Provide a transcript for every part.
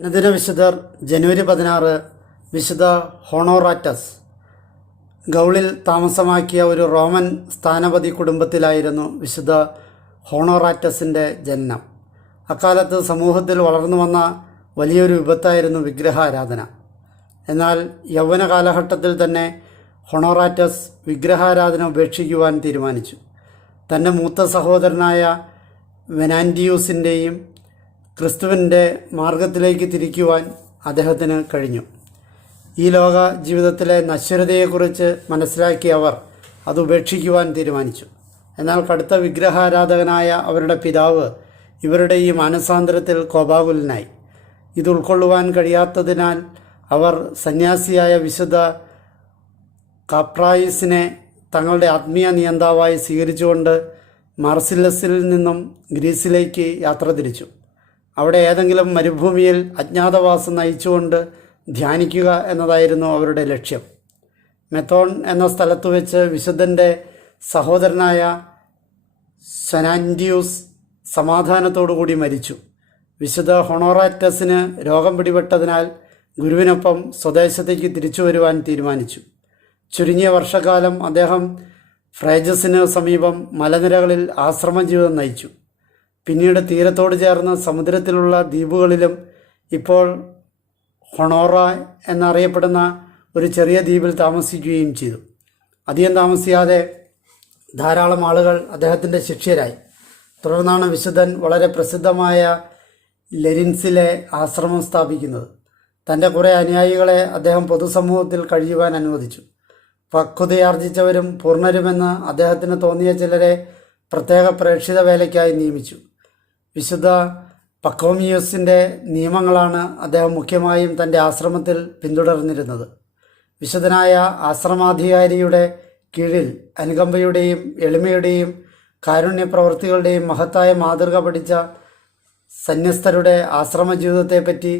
അനുദിന വിശുദ്ധർ ജനുവരി 16 വിശുദ്ധ ഹോണോറാറ്റസ്. ഗൗളിൽ താമസമാക്കിയ ഒരു റോമൻ സ്ഥാനപതി കുടുംബത്തിലായിരുന്നു വിശുദ്ധ ഹോണോറാറ്റസിൻ്റെ ജനനം. അക്കാലത്ത് സമൂഹത്തിൽ വളർന്നു വന്ന വലിയൊരു വിപത്തായിരുന്നു വിഗ്രഹാരാധന. എന്നാൽ യൗവന കാലഘട്ടത്തിൽ തന്നെ ഹോണോറാറ്റസ് വിഗ്രഹാരാധന ഉപേക്ഷിക്കുവാൻ തീരുമാനിച്ചു. തൻ്റെ മൂത്ത സഹോദരനായ വെനാൻഡിയൂസിൻ്റെയും ക്രിസ്തുവിൻ്റെ മാർഗത്തിലേക്ക് തിരിക്കുവാൻ അദ്ദേഹത്തിന് കഴിഞ്ഞു. ഈ ലോക ജീവിതത്തിലെ നശ്വരതയെക്കുറിച്ച് മനസ്സിലാക്കിയ അവർ അത് ഉപേക്ഷിക്കുവാൻ തീരുമാനിച്ചു. എന്നാൽ കടുത്ത വിഗ്രഹാരാധകനായ അവരുടെ പിതാവ് ഇവരുടെ ഈ മാനസാന്തരത്തിൽ കോപാകുലനായി. ഇത് ഉൾക്കൊള്ളുവാൻ കഴിയാത്തതിനാൽ അവർ സന്യാസിയായ വിശുദ്ധ കാപ്രായിസിനെ തങ്ങളുടെ ആത്മീയ നിയന്താവായി സ്വീകരിച്ചുകൊണ്ട് മാർസില്ലസിൽ നിന്നും ഗ്രീസിലേക്ക് യാത്ര തിരിച്ചു. അവിടെ ഏതെങ്കിലും മരുഭൂമിയിൽ അജ്ഞാതവാസം നയിച്ചുകൊണ്ട് ധ്യാനിക്കുക എന്നതായിരുന്നു അവരുടെ ലക്ഷ്യം. മെത്തോൺ എന്ന സ്ഥലത്ത് വെച്ച് വിശുദ്ധൻ്റെ സഹോദരനായ സെനാൻഡിയൂസ് സമാധാനത്തോടുകൂടി മരിച്ചു. വിശുദ്ധ ഹോണോറാറ്റസിന് രോഗം പിടിപെട്ടതിനാൽ ഗുരുവിനൊപ്പം സ്വദേശത്തേക്ക് തിരിച്ചു വരുവാൻ തീരുമാനിച്ചു. ചുരുങ്ങിയ വർഷക്കാലം അദ്ദേഹം ഫ്രേജസിന് സമീപം മലനിരകളിൽ ആശ്രമജീവിതം നയിച്ചു. പിന്നീട് തീരത്തോട് ചേർന്ന് സമുദ്രത്തിലുള്ള ദ്വീപുകളിലും ഇപ്പോൾ ഹൊണോറ എന്നറിയപ്പെടുന്ന ഒരു ചെറിയ ദ്വീപിൽ താമസിക്കുകയും ചെയ്തു. അധികം താമസിയാതെ ധാരാളം ആളുകൾ അദ്ദേഹത്തിൻ്റെ ശിഷ്യരായി. തുടർന്നാണ് വിശുദ്ധൻ വളരെ പ്രസിദ്ധമായ ലെരിൻസിലെ ആശ്രമം സ്ഥാപിക്കുന്നത്. തൻ്റെ കുറേ അനുയായികളെ അദ്ദേഹം പൊതുസമൂഹത്തിൽ കഴിയുവാൻ അനുവദിച്ചു. പക്വതയാർജിച്ചവരും പൂർണ്ണരുമെന്ന് അദ്ദേഹത്തിന് തോന്നിയ ചിലരെ പ്രത്യേക പ്രേക്ഷിത വേലയ്ക്കായി നിയമിച്ചു. വിശുദ്ധ പക്കോമിയോസിൻ്റെ നിയമങ്ങളാണ് അദ്ദേഹം മുഖ്യമായും തൻ്റെ ആശ്രമത്തിൽ പിന്തുടർന്നിരുന്നത്. വിശുദ്ധനായ ആശ്രമാധികാരിയുടെ കീഴിൽ അനുകമ്പയുടെയും എളിമയുടെയും കാരുണ്യപ്രവൃത്തികളുടെയും മഹത്തായ മാതൃക പഠിച്ച സന്യസ്തരുടെ ആശ്രമ ജീവിതത്തെപ്പറ്റി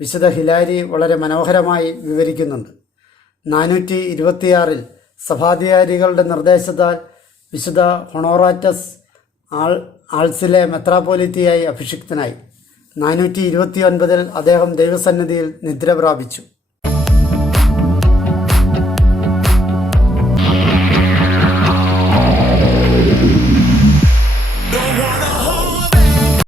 വിശുദ്ധ ഹിലാരി വളരെ മനോഹരമായി വിവരിക്കുന്നുണ്ട്. 426 സഭാധികാരികളുടെ നിർദ്ദേശത്താൽ വിശുദ്ധ ഹൊണോറാറ്റസ് ആൾസിലെ മെത്രാപ്പോലിത്തയായി അഭിഷിക്തനായി. 429 അദ്ദേഹം ദൈവസന്നിധിയിൽ നിദ്ര പ്രാപിച്ചു.